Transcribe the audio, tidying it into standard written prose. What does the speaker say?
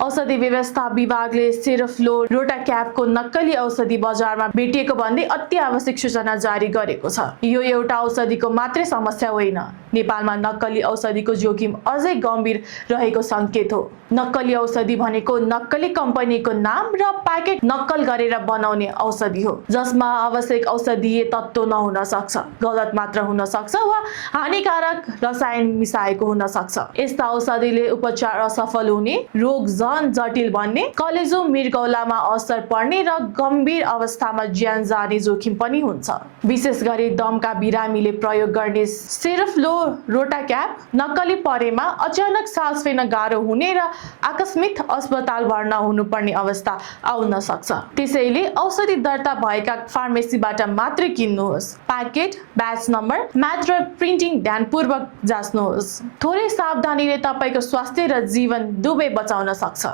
औषधि व्यवस्था विभागले सेरोफ्लो रोटाक्यापको नक्कली औषधि बजारमा भेटिएको भन्दै अति आवश्यक सूचना जारी गरेको छ। यो एउटा औषधिको मात्रै समस्या होइन, नेपालमा नक्कली औषधिको जोखिम अझै गम्भीर रहेको संकेत हो। नक्कली औषधि भनेको नक्कली कम्पनीको नाम र प्याकेट नक्कल गरेर बनाउने औषधि हो, जसमा आवश्यक औषधीय तत्त्व नहुन सक्छ, गलत मात्रा हुन सक्छ वा हानिकारक रसायन मिसाएको हुन सक्छ। यस्ता औषधिले उपचार असफल हुने, रोग झन जटिल बन्ने, कलेजो मृगौलामा असर पर्ने र गम्भीर अवस्थामा ज्यान जाने जोखिम पनि हुन्छ। विशेष गरी दमका बिरामीले प्रयोग गर्ने सेरोफ्लो रोटाक्याप नक्कली परेमा अचानक सास फेर्न गाह्रो हुने र आकस्मिक अस्पताल भर्ना हुनुपर्ने अवस्था आउन सक्छ। त्यसैले औषधि दर्ता भएका फार्मेसीबाट मात्रै किन्नुहोस्। प्याकेट, ब्याच नम्बर, म्याच र प्रिन्टिङ ध्यानपूर्वक जाँच्नुहोस्। थोरै सावधानीले तपाईको स्वास्थ्य र जीवन दुवै बचाउन सक्छ।